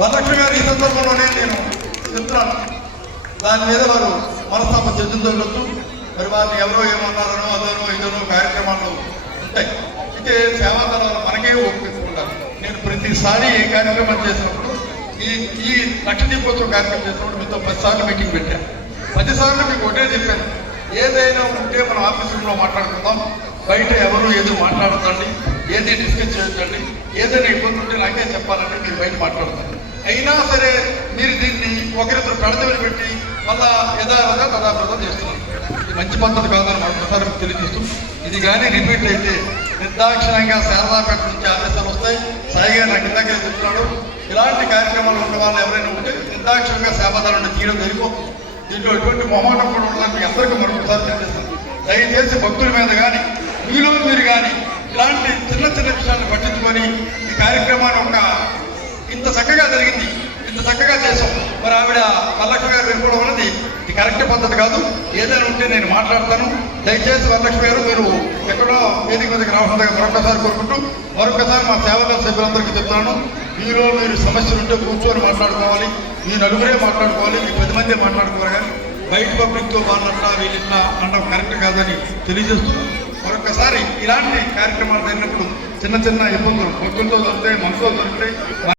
వరలక్ష్మి గారు ఈ సందర్భంలోనే నేను చెప్తున్నాను. దాని మీద వారు మనస్తాపం చెందుతుండొచ్చు మరి వారిని ఎవరో ఏమన్నారనో అదనో ఇదనో కార్యక్రమాలు ఉంటాయి. అయితే సేవాదళాలు మనకే ఒప్పుకుంటారు నేను ప్రతిసారి ఏ కార్యక్రమం చేసినప్పుడు ఈ ఈ లక్ష దీపోత్సవం కార్యక్రమం చేసినప్పుడు మీతో పదిసార్లు మీటింగ్ పెట్టాను. పదిసార్లు మీకు ఒకటే చెప్పాను. ఏదైనా ఉంటే మన ఆఫీస్ రూమ్లో మాట్లాడుకుందాం. బయట ఎవరు ఏదో మాట్లాడదండి ఏది డిస్కస్ చేయొద్దండి ఏదైనా ఇబ్బంది ఉంటే నాకే చెప్పాలంటే మీరు బయట మాట్లాడతారు అయినా సరే మీరు దీన్ని ఒకరిద్దరు పెడదవిని పెట్టి మళ్ళా యథావిధంగా తదాప్రదం చేస్తున్నారు. ఇది మంచి పద్ధతి కాదని మరొకసారి మీకు తెలియజేస్తూ ఇది కానీ రిపీట్ అయితే నిర్దాక్షిణ్యంగా శారదాపేట నుంచి ఆదేశాలు వస్తాయి. సాయిగా నాకు ఇందాక చెప్తున్నాడు ఇలాంటి కార్యక్రమాలు ఉన్న వాళ్ళు ఎవరైనా ఉంటే నిర్దాక్షిణ్యంగా సేవాదాలను తీయడం జరిగిపోతుంది. దీంట్లో ఎటువంటి మొహమాటం కూడా ఉండాలని మీ అందరికీ మరొకసారి తెలియజేస్తాను దయచేసి భక్తుల మీద కానీ మీలో మీరు కానీ ఇలాంటి చిన్న చిన్న విషయాలను పట్టించుకొని ఈ కార్యక్రమాన్ని ఒక ఇంత చక్కగా జరిగింది. ఇంత చక్కగా చేసాం మరి ఆవిడ వరలక్ష్మి గారు వెళ్ళిపోవడం అనేది ఇది కరెక్ట్ పద్ధతి కాదు. ఏదైనా ఉంటే నేను మాట్లాడతాను. దయచేసి వరలక్ష్మి గారు మీరు ఎక్కడో వేదిక మీదకి రావడం మరొకసారి కోరుకుంటూ మరొకసారి మా సేవల సభ్యులందరికీ చెప్తున్నాను. మీలో మీరు సమస్యలు ఉంటే కూర్చొని మాట్లాడుకోవాలి. మీ నలుగురే మాట్లాడుకోవాలి. మీ పది మంది మాట్లాడుకోవాలి కానీ బయట పబ్లిక్తో మాట్లాడటం వీళ్ళిట్లా అనడం కరెక్ట్ కాదని తెలియజేస్తూ మరొకసారి ఇలాంటి కార్యక్రమాలు జరిగినప్పుడు చిన్న చిన్న ఇబ్బందులు భక్తులతో దొరుకుతాయి మనసులో దొరుకుతాయి